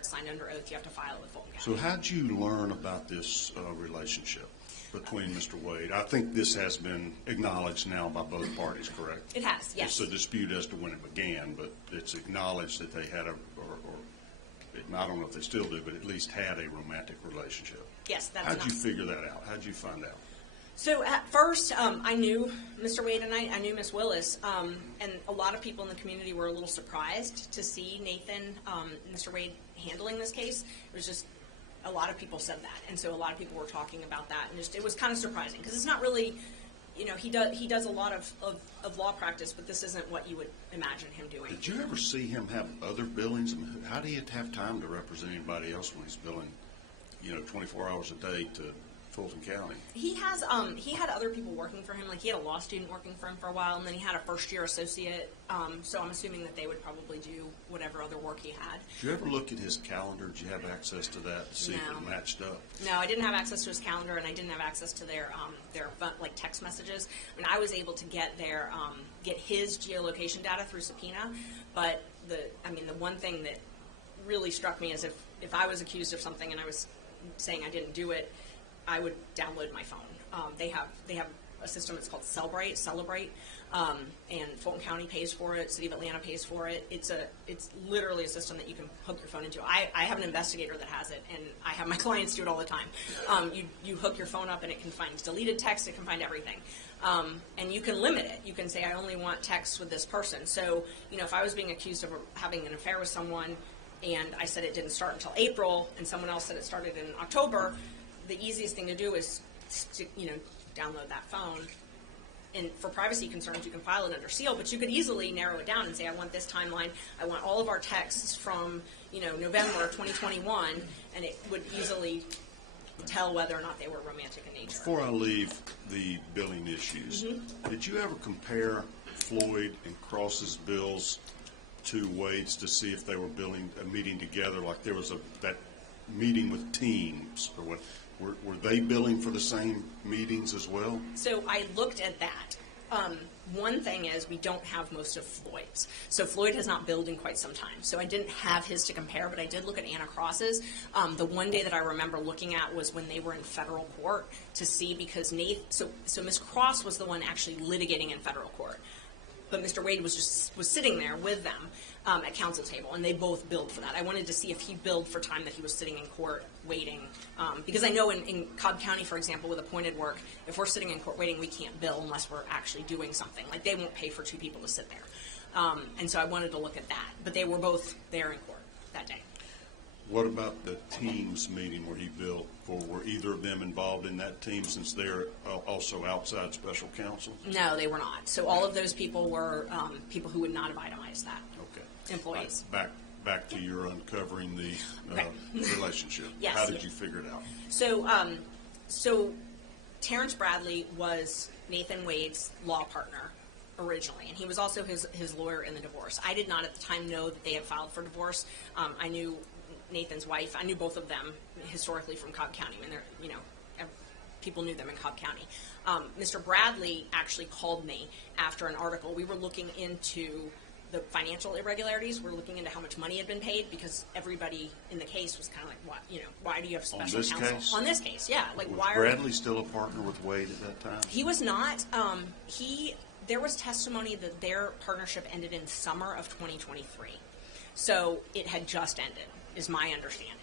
It's signed under oath. You have to file it with Fulton County. So how'd you learn about this relationship between Mr. Wade? I think this has been acknowledged now by both parties, correct? It has, yes. It's a dispute as to when it began, but it's acknowledged that they had I don't know if they still do, but at least had a romantic relationship. Yes, that's How'd you figure that out? How'd you find out? So at first, I knew Mr. Wade and I knew Miss Willis, and a lot of people in the community were a little surprised to see Nathan and Mr. Wade handling this case. It was just, a lot of people said that, and so a lot of people were talking about that, and just, it was kind of surprising, because it's not really, you know, he does a lot of law practice, but this isn't what you would imagine him doing. Did you ever see him have other billings? I mean, how do you have time to represent anybody else when he's billing, 24 hours a day to Fulton County? He had other people working for him. Like, he had a law student working for him for a while, and then he had a first-year associate. So I'm assuming that they would probably do whatever other work he had. Did you ever look at his calendar? Did you have access to that to see if it matched up? No, I didn't have access to his calendar, and I didn't have access to their like text messages. I mean, I was able to get get his geolocation data through subpoena, but the one thing that really struck me is if I was accused of something and I was saying I didn't do it, I would download my phone. They have a system. It's called Celebrate, and Fulton County pays for it. City of Atlanta pays for it. It's literally a system that you can hook your phone into. I have an investigator that has it, and I have my clients do it all the time. You hook your phone up, and it can find deleted text. It can find everything, and you can limit it. You can say, I only want texts with this person. So, if I was being accused of having an affair with someone, and I said it didn't start until April, and someone else said it started in October, the easiest thing to do is to, download that phone. And for privacy concerns, you can file it under seal, but you could easily narrow it down and say, I want this timeline. I want all of our texts from, November 2021, and it would easily tell whether or not they were romantic in nature. Before I leave the billing issues, did you ever compare Floyd and Cross's bills to Wade's to see if they were meeting together, like there was that meeting with teams, or what? Were they billing for the same meetings as well? So I looked at that. One thing is we don't have most of Floyd's. So Floyd has not billed in quite some time. So I didn't have his to compare, but I did look at Anna Cross's. The one day that I remember looking at was when they were in federal court to see, because so Ms. Cross was the one actually litigating in federal court. But Mr. Wade was sitting there with them at counsel table, and they both billed for that. I wanted to see if he billed for time that he was sitting in court waiting, because I know in Cobb County, for example, with appointed work, if we're sitting in court waiting, we can't bill unless we're actually doing something. Like, they won't pay for two people to sit there. And so I wanted to look at that. But they were both there in court that day. What about the teams meeting where he billed for? Were either of them involved in that team, since they're also outside special counsel? No, they were not. So all of those people were people who would not have itemized that. Okay. Employees. Back to your uncovering the relationship. Yes. How did you figure it out? So Terrence Bradley was Nathan Wade's law partner originally, and he was also his lawyer in the divorce. I did not at the time know that they had filed for divorce. I knew Nathan's wife. I knew both of them historically from Cobb County. I mean, people knew them in Cobb County. Mr. Bradley actually called me after an article. We were looking into the financial irregularities. We're looking into how much money had been paid, because everybody in the case was kind of like, why do you have special counsel? Case? On this case, yeah. Like, was why Bradley still a partner with Wade at that time? He was not. There was testimony that their partnership ended in summer of 2023. So it had just ended, is my understanding.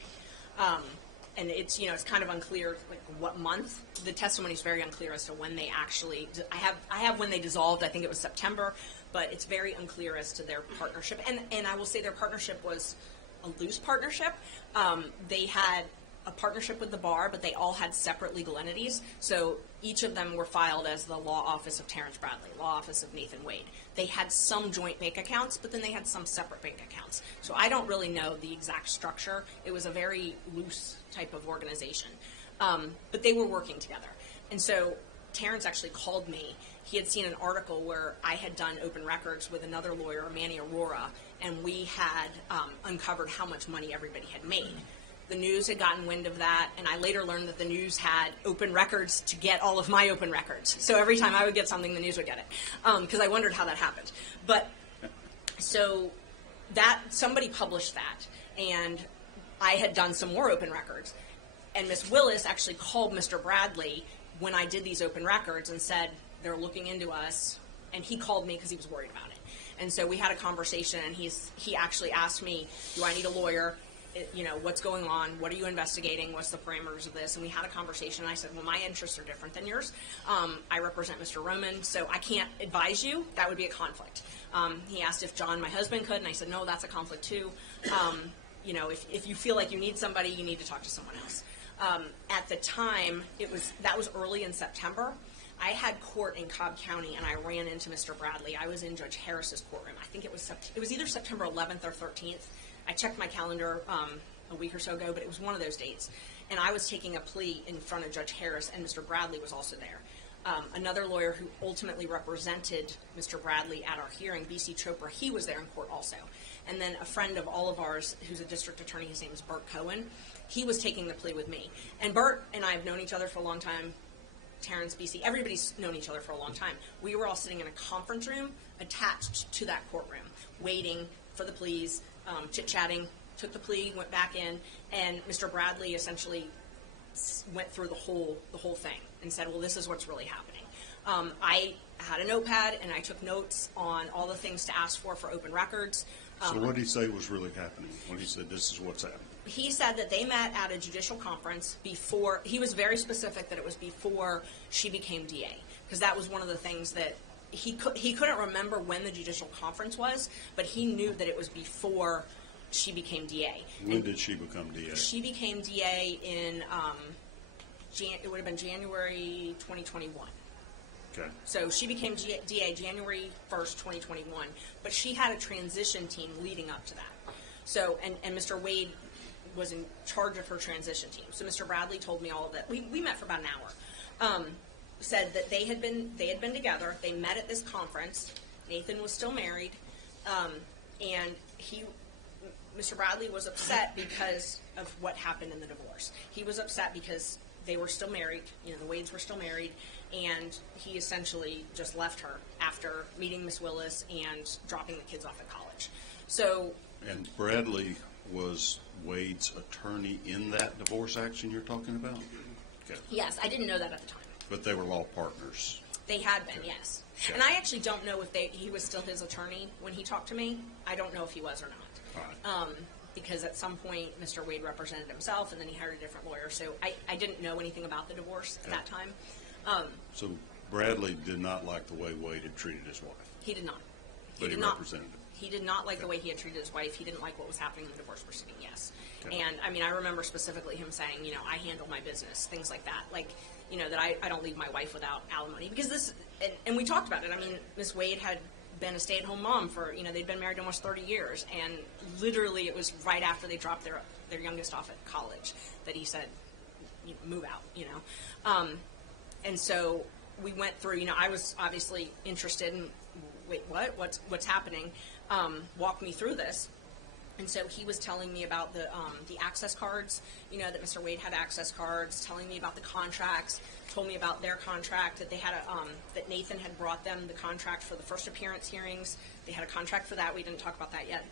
And it's kind of unclear, like, what month. The testimony is very unclear as to when they actually. I have when they dissolved. I think it was September, but it's very unclear as to their partnership. And I will say their partnership was a loose partnership. They had a partnership with the bar, but they all had separate legal entities. So each of them were filed as the law office of Terrence Bradley, law office of Nathan Wade. They had some joint bank accounts, but then they had some separate bank accounts. So I don't really know the exact structure. It was a very loose type of organization. But they were working together. And so Terrence actually called me. He had seen an article where I had done open records with another lawyer, Manny Aurora, and we had uncovered how much money everybody had made. The news had gotten wind of that, and I later learned that the news had open records to get all of my open records. So every time I would get something, the news would get it, because I wondered how that happened. But so that somebody published that, and I had done some more open records. And Miss Willis actually called Mr. Bradley when I did these open records and said, they're looking into us. And he called me because he was worried about it. And so we had a conversation, and he actually asked me, do I need a lawyer? You know, what's going on? What are you investigating? What's the parameters of this? And we had a conversation, and I said, well, my interests are different than yours. I represent Mr. Roman, so I can't advise you. That would be a conflict. He asked if John, my husband, could, and I said, no, that's a conflict too. You know, if you feel like you need somebody, you need to talk to someone else. At the time, that was early in September. I had court in Cobb County, and I ran into Mr. Bradley. I was in Judge Harris's courtroom. I think it was either September 11th or 13th. I checked my calendar a week or so ago, but it was one of those dates. And I was taking a plea in front of Judge Harris, and Mr. Bradley was also there. Another lawyer who ultimately represented Mr. Bradley at our hearing, B.C. Chopra, he was there in court also. And then a friend of all of ours, who's a district attorney, his name is Bert Cohen, he was taking the plea with me. And Bert and I have known each other for a long time. Terrence, BC, everybody's known each other for a long time. We were all sitting in a conference room attached to that courtroom, waiting for the pleas, chit-chatting, took the plea, went back in, and Mr. Bradley essentially went through the whole thing and said, well, this is what's really happening. I had a notepad, and I took notes on all the things to ask for open records. So what did he say was really happening when he said this is what's happening? He said that they met at a judicial conference before, he was very specific that it was before she became DA, because that was one of the things that he couldn't remember when the judicial conference was, but he knew that it was before she became DA. When did she become DA? She became DA in, it would have been January 2021. Okay. So she became DA January 1st, 2021, but she had a transition team leading up to that. So, and Mr. Wade was in charge of her transition team. So Mr. Bradley told me all of that. We met for about an hour. Said that they had been together. They met at this conference. Nathan was still married, and Mr. Bradley was upset because of what happened in the divorce. He was upset because they were still married. You know, the Wades were still married, and he essentially just left her after meeting Miss Willis and dropping the kids off at college. So. And Bradley was Wade's attorney in that divorce action you're talking about? Okay. Yes, I didn't know that at the time. But they were law partners. They had been, yes. Okay. And I actually don't know if he was still his attorney when he talked to me. I don't know if he was or not. All right. Because at some point, Mr. Wade represented himself, and then he hired a different lawyer. So I didn't know anything about the divorce at that time. So Bradley did not like the way Wade had treated his wife. He did not. But he represented him. He did not like the way he had treated his wife. He didn't like what was happening in the divorce proceeding, yes. Okay. And, I mean, I remember specifically him saying, you know, I handle my business, things like that. Like, you know, that I don't leave my wife without alimony. Because this, and we talked about it. I mean, Miss Wade had been a stay-at-home mom for, you know, they'd been married almost 30 years. And literally it was right after they dropped their youngest off at college that he said, you know, move out, you know. And so we went through, you know, I was obviously interested in, wait, what's happening? Walk me through this. And so he was telling me about the access cards, you know, that Mr. Wade had access cards, telling me about the contracts, told me about their contract, that they had that Nathan had brought them the contract for the first appearance hearings. They had a contract for that. We didn't talk about that yet.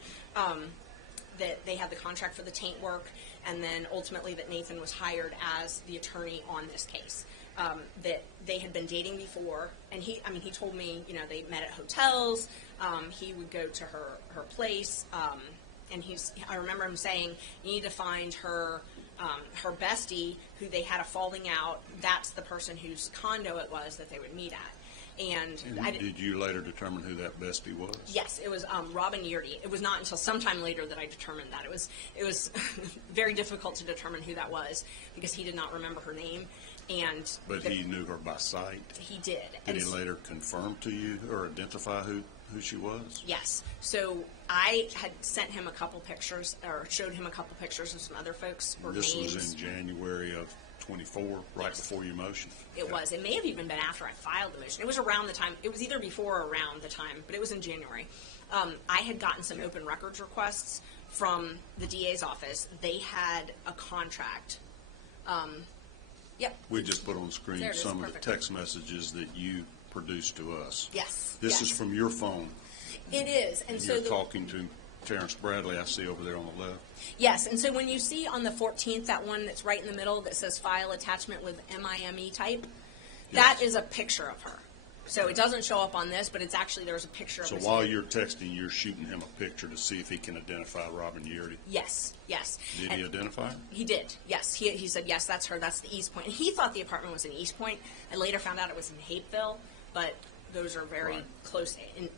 That they had the contract for the taint work, and then ultimately that Nathan was hired as the attorney on this case. That they had been dating before, and he told me, you know, they met at hotels. He would go to her place. And I remember him saying, you need to find her bestie who they had a falling out. That's the person whose condo it was that they would meet at. And did you later determine who that bestie was? Yes, it was Robin Yeardy. It was not until sometime later that I determined that. It was very difficult to determine who that was because he did not remember her name. But he knew her by sight? He did. Did he later confirm to you or identify who she was? Yes. So I had sent him a couple pictures, or showed him a couple pictures of some other folks or names. This was in January of 24, right before your motion? It was. It may have even been after I filed the motion. It was around the time. It was either before or around the time, but it was in January. I had gotten some open records requests from the DA's office. They had a contract. Yep. We just put on the screen some of the perfect. text messages that you produced to us. Yes. This is from your phone. It is. And so you're talking to Terrence Bradley I see over there on the left. Yes, and so when you see on the 14th, that one that's right in the middle that says file attachment with MIME type, that is a picture of her. So it doesn't show up on this, but it's actually, there's a picture of her. So while you're texting, you're shooting him a picture to see if he can identify Robin Yeardy? Yes, yes. Did he identify her? He did, yes. He said, yes, that's her, that's the East Point. And he thought the apartment was in East Point. I later found out it was in Hapeville, but those are very close in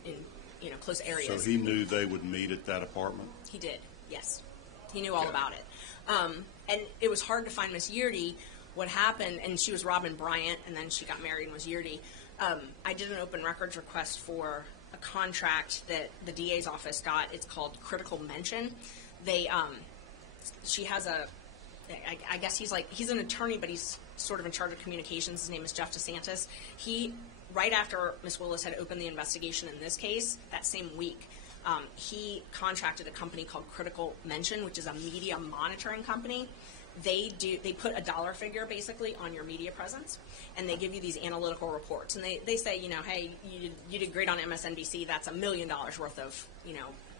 close areas. So he knew they would meet at that apartment? He did, yes. He knew all about it. And it was hard to find Miss Yeardy. What happened, and she was Robin Bryant, and then she got married and was Yeardy. I did an open records request for a contract that the DA's office got. It's called Critical Mention. She has I guess he's an attorney, but he's sort of in charge of communications. His name is Jeff DeSantis. Right after Ms. Willis had opened the investigation in this case, that same week, he contracted a company called Critical Mention, which is a media monitoring company. They put a dollar figure basically on your media presence, and they give you these analytical reports. And they say, hey, you did great on MSNBC. That's $1 million worth of,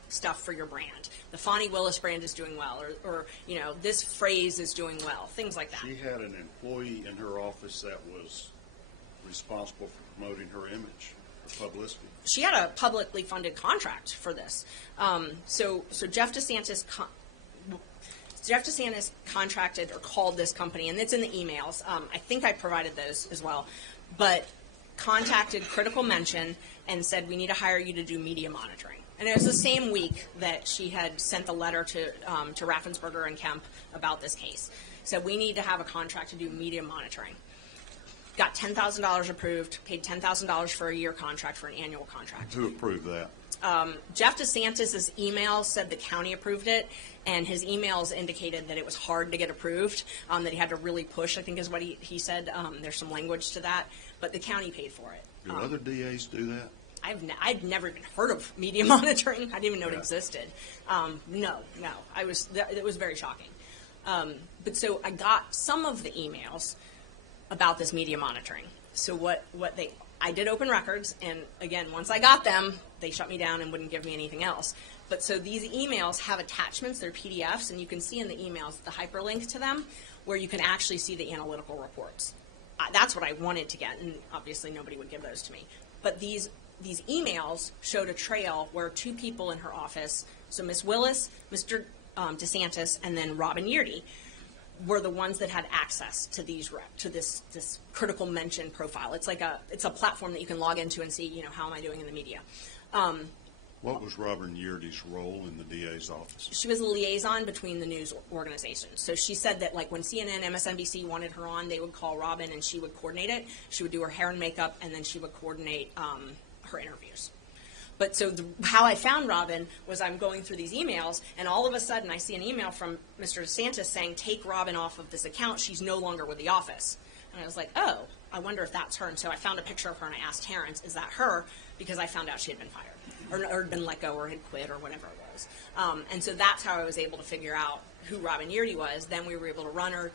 stuff for your brand. The Fani Willis brand is doing well, or this phrase is doing well, things like that. She had an employee in her office that was responsible for promoting her image, her publicity. She had a publicly funded contract for this. So Jeff DeSantis contracted or called this company, and it's in the emails. I think I provided those as well, but contacted Critical Mention and said, we need to hire you to do media monitoring. And it was the same week that she had sent the letter to Raffensperger and Kemp about this case. Said, we need to have a contract to do media monitoring. Got $10,000 approved, paid $10,000 for a year contract for an annual contract. Who approved that? Jeff DeSantis' email said the county approved it, and his emails indicated that it was hard to get approved, that he had to really push, I think is what he said. There's some language to that, but the county paid for it. Do other DAs do that? I'd never even heard of media monitoring. I didn't even know it existed. No. It was very shocking. But so I got some of the emails about this media monitoring. So I did open records, and again, once I got them, they shut me down and wouldn't give me anything else. But so these emails have attachments, they're PDFs, and you can see in the emails the hyperlink to them where you can actually see the analytical reports. That's what I wanted to get, and obviously nobody would give those to me. But these emails showed a trail where two people in her office, so Ms. Willis, Mr. DeSantis, and then Robin Yeardy, were the ones that had access to this Critical Mention profile. It's a platform that you can log into and see, how am I doing in the media. What was Robin Yeardy's role in the DA's office? She was a liaison between the news organizations. So she said that when CNN, MSNBC wanted her on, they would call Robin and she would coordinate it. She would do her hair and makeup, and then she would coordinate her interviews. But so how I found Robin was I'm going through these emails, and all of a sudden I see an email from Mr. DeSantis saying, take Robin off of this account. She's no longer with the office. And I was like, oh, I wonder if that's her. And so I found a picture of her, and I asked Terrence, is that her? Because I found out she had been fired or been let go or had quit or whatever it was. And so that's how I was able to figure out who Robin Yeardy was. Then we were able to run her,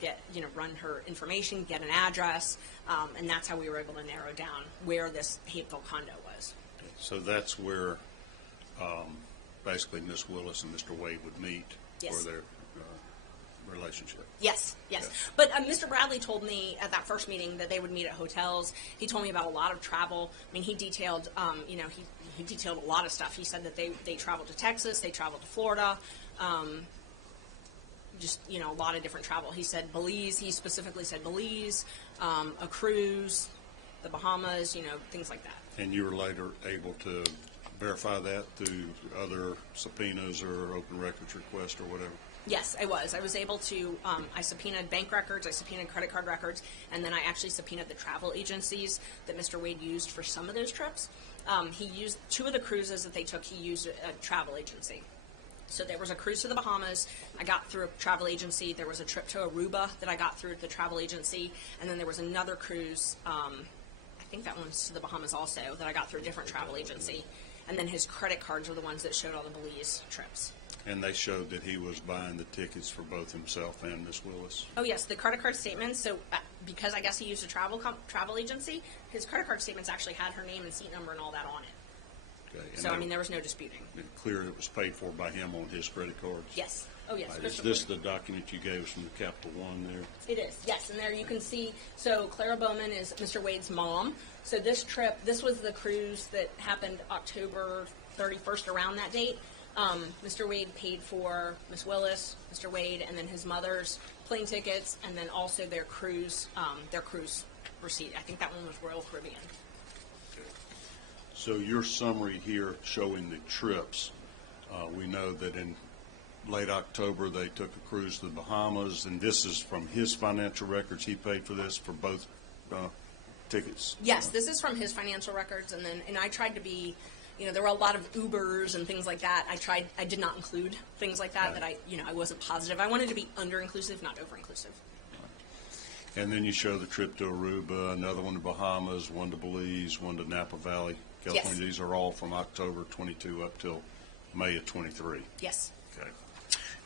run her information, get an address, and that's how we were able to narrow down where this Hapeville condo was. So that's where basically Ms. Willis and Mr. Wade would meet for their relationship. Yes. But Mr. Bradley told me at that first meeting that they would meet at hotels. He told me about a lot of travel. I mean, he detailed, he detailed a lot of stuff. He said that they traveled to Texas, they traveled to Florida, a lot of different travel. He said Belize. He specifically said Belize, a cruise, the Bahamas, things like that. And you were later able to verify that through other subpoenas or open records requests or whatever? Yes, I was. I was able to, I subpoenaed bank records, I subpoenaed credit card records, and then I actually subpoenaed the travel agencies that Mr. Wade used for some of those trips. He used, two of the cruises that they took, he used a travel agency. So there was a cruise to the Bahamas, I got through a travel agency. There was a trip to Aruba that I got through the travel agency, and then there was another cruise, I think that one's to the Bahamas also, that I got through a different travel agency. And then his credit cards are the ones that showed all the Belize trips. And they showed that he was buying the tickets for both himself and Miss Willis? Oh, yes, the credit card statements. So because I guess he used a travel agency, his credit card statements actually had her name and seat number and all that on it. Okay. And So, I mean, there was no disputing. clear it was paid for by him on his credit cards? Yes. Oh, yes. Right. Is this the document you gave us from the Capital One there? It is, yes. And there you can see, so Clara Bowman is Mr. Wade's mom. So this trip, this was the cruise that happened October 31st, around that date. Mr. Wade paid for Miss Willis, Mr. Wade, and then his mother's plane tickets, and then also their cruise receipt. I think that one was Royal Caribbean. So your summary here showing the trips, we know that in late October they took a cruise to the Bahamas, and this is from his financial records. He paid for this for both tickets? Yes, this is from his financial records, and I tried to be, there were a lot of Ubers and things like that. I did not include things like that, Right. that I wasn't positive. I wanted to be under-inclusive, not over-inclusive. And then you show the trip to Aruba, another one to Bahamas, one to Belize, one to Napa Valley, California. Yes. These are all from October 22 up till May of 23. Yes. Okay.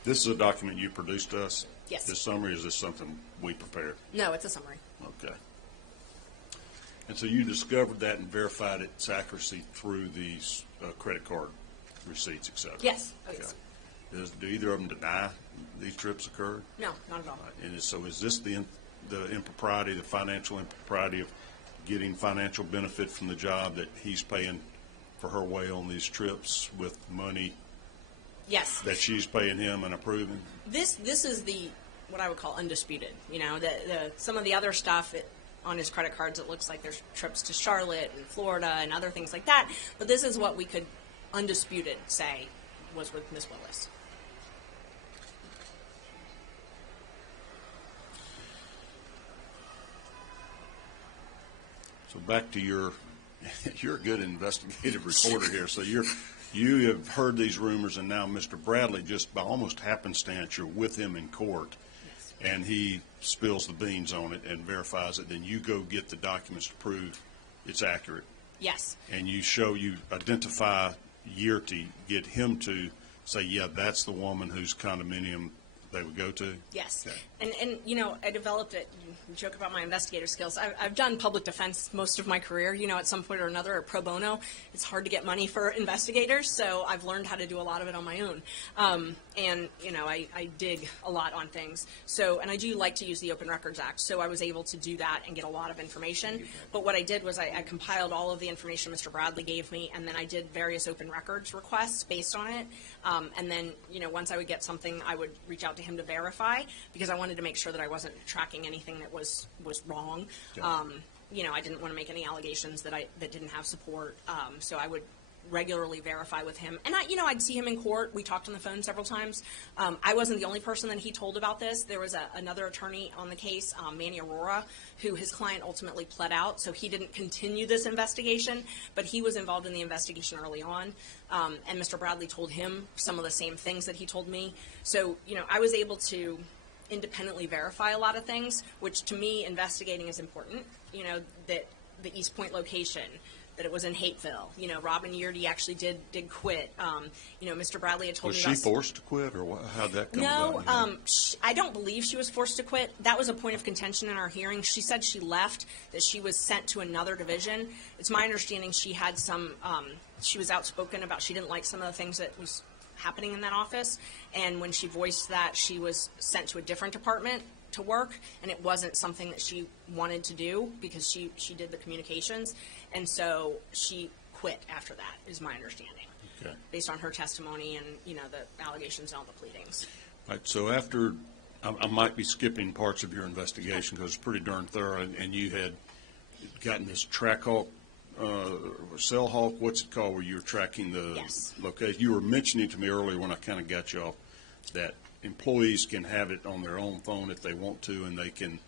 This is a document you produced to us? Yes. This summary, is this something we prepared? No, it's a summary. Okay. And so you discovered that and verified its accuracy through these credit card receipts, et cetera? Yes. Oh, yes. Okay. Do either of them deny these trips occurred? No, not at all. And so is this the impropriety, the financial impropriety of getting financial benefit from the job that he's paying for her way on these trips with money Yes. that she's paying him and approving? This is what I would call undisputed. Some of the other stuff on his credit cards, it looks like there's trips to Charlotte and Florida and other things like that. But this is what we could undisputed say was with Miss Willis. So back to you're a good investigative reporter here. So you have heard these rumors, and now Mr. Bradley, just by almost happenstance, you're with him in court, Yes. and he spills the beans on it and verifies it. Then you go get the documents to prove it's accurate, Yes. and you identify year to get him to say, yeah, that's the woman whose condominium they would go to? Yes. Okay. And I developed it. You joke about my investigator skills. I've done public defense most of my career, at some point or another, or pro bono. It's hard to get money for investigators, so I've learned how to do a lot of it on my own. I dig a lot on things. So, and I do like to use the Open Records Act, so I was able to do that and get a lot of information. But what I did was I compiled all of the information Mr. Bradley gave me, and then I did various open records requests based on it. And then, once I would get something, I would reach out to him to verify, because I wanted to make sure that I wasn't tracking anything that was wrong. Yeah. I didn't want to make any allegations that didn't have support. So I would regularly verify with him. And I'd see him in court. We talked on the phone several times. I wasn't the only person that he told about this. There was another attorney on the case, Manny Aurora, who his client ultimately pled out, so he didn't continue this investigation, but he was involved in the investigation early on. And Mr. Bradley told him some of the same things that he told me. So, I was able to independently verify a lot of things, which to me, investigating is important. That the East Point location, that it was in Hateville. Robin Yeardy actually did quit. Mr. Bradley had told Was me she forced to quit, or how'd that come No, about? I don't believe she was forced to quit. That was a point of contention in our hearing. She said she left, that she was sent to another division. It's my understanding she had she was outspoken about she didn't like some of the things that was happening in that office, and when she voiced that, she was sent to a different department to work, and it wasn't something that she wanted to do because she did the communications, and so she quit after that, is my understanding. Okay. Based on her testimony and the allegations and all the pleadings. Right, so after, I might be skipping parts of your investigation because it's pretty darn thorough, and you had gotten this Trackhawk, Cellhawk, what's it called, where you were tracking the Yes. location? You were mentioning to me earlier when I kind of got you off that employees can have it on their own phone if they want to, and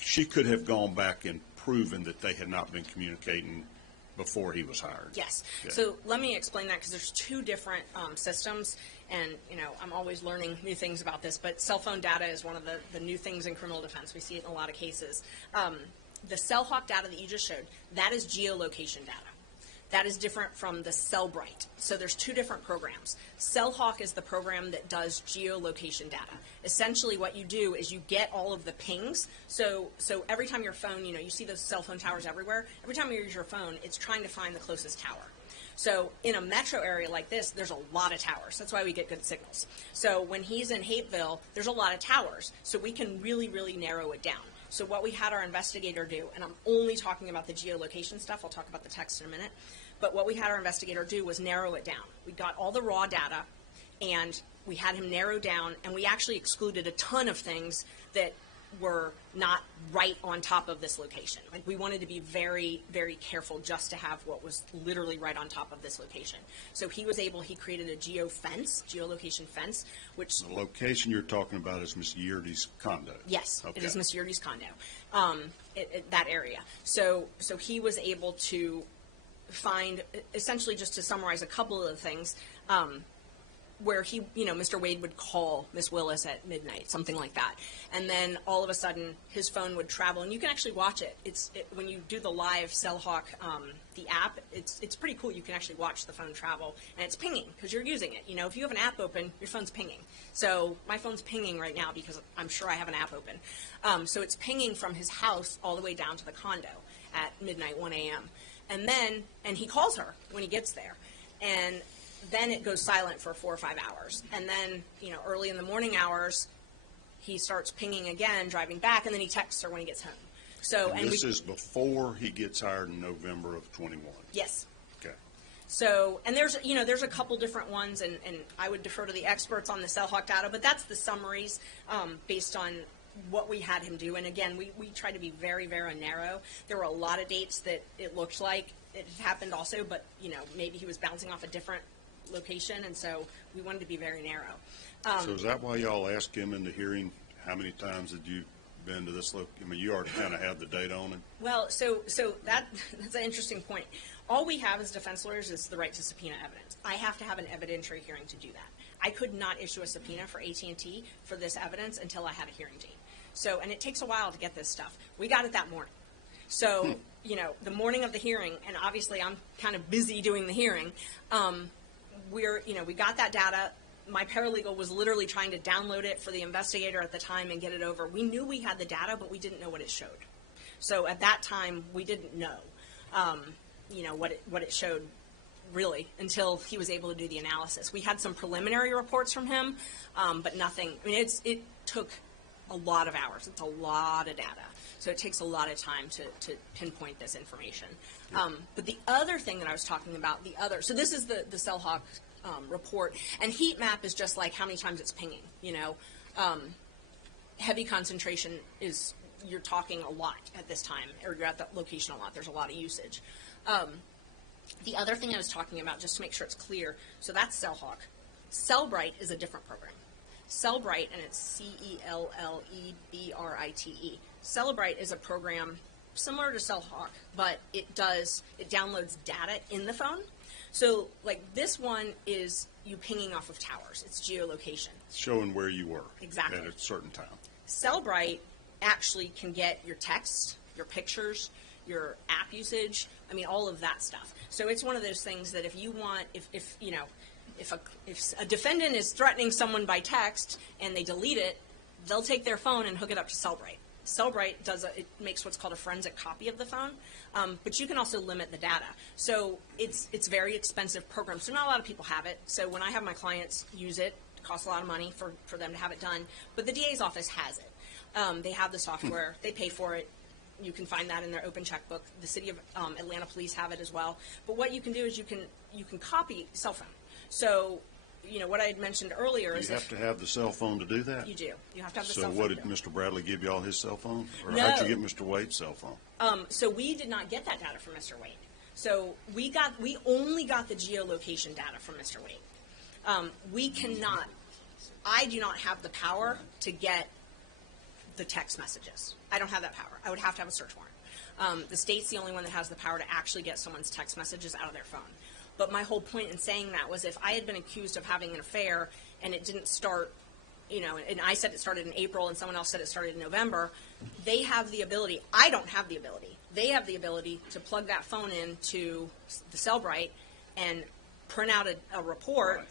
she could have gone back and proven that they had not been communicating before he was hired. Yes. Okay. So let me explain that, because there's two different systems, and I'm always learning new things about this, but cell phone data is one of the new things in criminal defense. We see it in a lot of cases. The Cellhawk data that you just showed, that is geolocation data. That is different from the Cellbrite. So there's two different programs. Cellhawk is the program that does geolocation data. Essentially what you do is you get all of the pings. So every time your phone, you see those cell phone towers everywhere. Every time you use your phone, it's trying to find the closest tower. So in a metro area like this, there's a lot of towers. That's why we get good signals. So when he's in Hapeville, there's a lot of towers. So we can really, really narrow it down. So what we had our investigator do, and I'm only talking about the geolocation stuff, I'll talk about the text in a minute, but what we had our investigator do was narrow it down. We got all the raw data, and we had him narrow down, and we actually excluded a ton of things that were not right on top of this location. Like, we wanted to be very, very careful just to have what was literally right on top of this location. So he created a geolocation fence, which... The location you're talking about is Miss Yeardy's condo? Yes, okay. It is Miss Yeardy's condo, that area. So he was able to find, essentially, just to summarize a couple of the things, where he, Mr. Wade would call Miss Willis at midnight, something like that. And then all of a sudden, his phone would travel, and you can actually watch it. When you do the live Cellhawk, the app, it's pretty cool. You can actually watch the phone travel, and it's pinging because you're using it. If you have an app open, your phone's pinging. So my phone's pinging right now because I'm sure I have an app open. So it's pinging from his house all the way down to the condo at midnight, 1 a.m. And he calls her when he gets there. And then it goes silent for 4 or 5 hours. And then, early in the morning hours, he starts pinging again, driving back, and then he texts her when he gets home. So, and this is before he gets hired in November of 21? Yes. Okay. So, and there's a couple different ones, and I would defer to the experts on the Cellhawk data, but that's the summaries based on what we had him do. And again, we tried to be very, very narrow. There were a lot of dates that it looked like it had happened also, but, maybe he was bouncing off a different location, and so we wanted to be very narrow. So is that why y'all asked him in the hearing, how many times had you been to this you already kind of have the data on it? Well, so that's an interesting point. All we have as defense lawyers is the right to subpoena evidence. I have to have an evidentiary hearing to do that. I could not issue a subpoena for AT&T for this evidence until I had a hearing date. So, and it takes a while to get this stuff. We got it that morning. So, the morning of the hearing, and obviously I'm kind of busy doing the hearing, we got that data. My paralegal was literally trying to download it for the investigator at the time and get it over. We knew we had the data, but we didn't know what it showed. So at that time, we didn't know, what it showed really until he was able to do the analysis. We had some preliminary reports from him, but nothing. I mean, it took a lot of hours. It's a lot of data. So it takes a lot of time to pinpoint this information. But the other thing that I was talking about, so this is the Cellhawk report, and heat map is just like how many times it's pinging. Heavy concentration is, you're talking a lot at this time, or you're at that location a lot. There's a lot of usage. The other thing I was talking about, just to make sure it's clear, so that's Cellhawk. Cellbrite is a different program. Cellbrite, and it's Cellbrite. Cellbrite is a program similar to Cellhawk, but it downloads data in the phone. So, like, this one is you pinging off of towers. It's geolocation. Showing where you were. Exactly. At a certain time. Cellbrite actually can get your text, your pictures, your app usage, all of that stuff. So it's one of those things that if you want, if a defendant is threatening someone by text and they delete it, they'll take their phone and hook it up to Cellbrite. Cellbrite it makes what's called a forensic copy of the phone, but you can also limit the data. So it's very expensive program. So not a lot of people have it. So when I have my clients use it, it costs a lot of money for them to have it done. But the DA's office has it. They have the software. They pay for it. You can find that in their open checkbook. The city of Atlanta police have it as well. But what you can do is you can copy cell phone. So what I had mentioned earlier is you have to have the cell phone to do that? You do. You have to have the so cell phone. So what did Mr. Bradley give you all his cell phone? Or No. how'd you get Mr. Wade's cell phone? So we did not get that data from Mr. Wade. So we only got the geolocation data from Mr. Wade. I do not have the power to get the text messages. I don't have that power. I would have to have a search warrant. The state's the only one that has the power to actually get someone's text messages out of their phone. But my whole point in saying that was if I had been accused of having an affair and it didn't start, and I said it started in April and someone else said it started in November, they have the ability. I don't have the ability. They have the ability to plug that phone into the Cellbrite and print out a report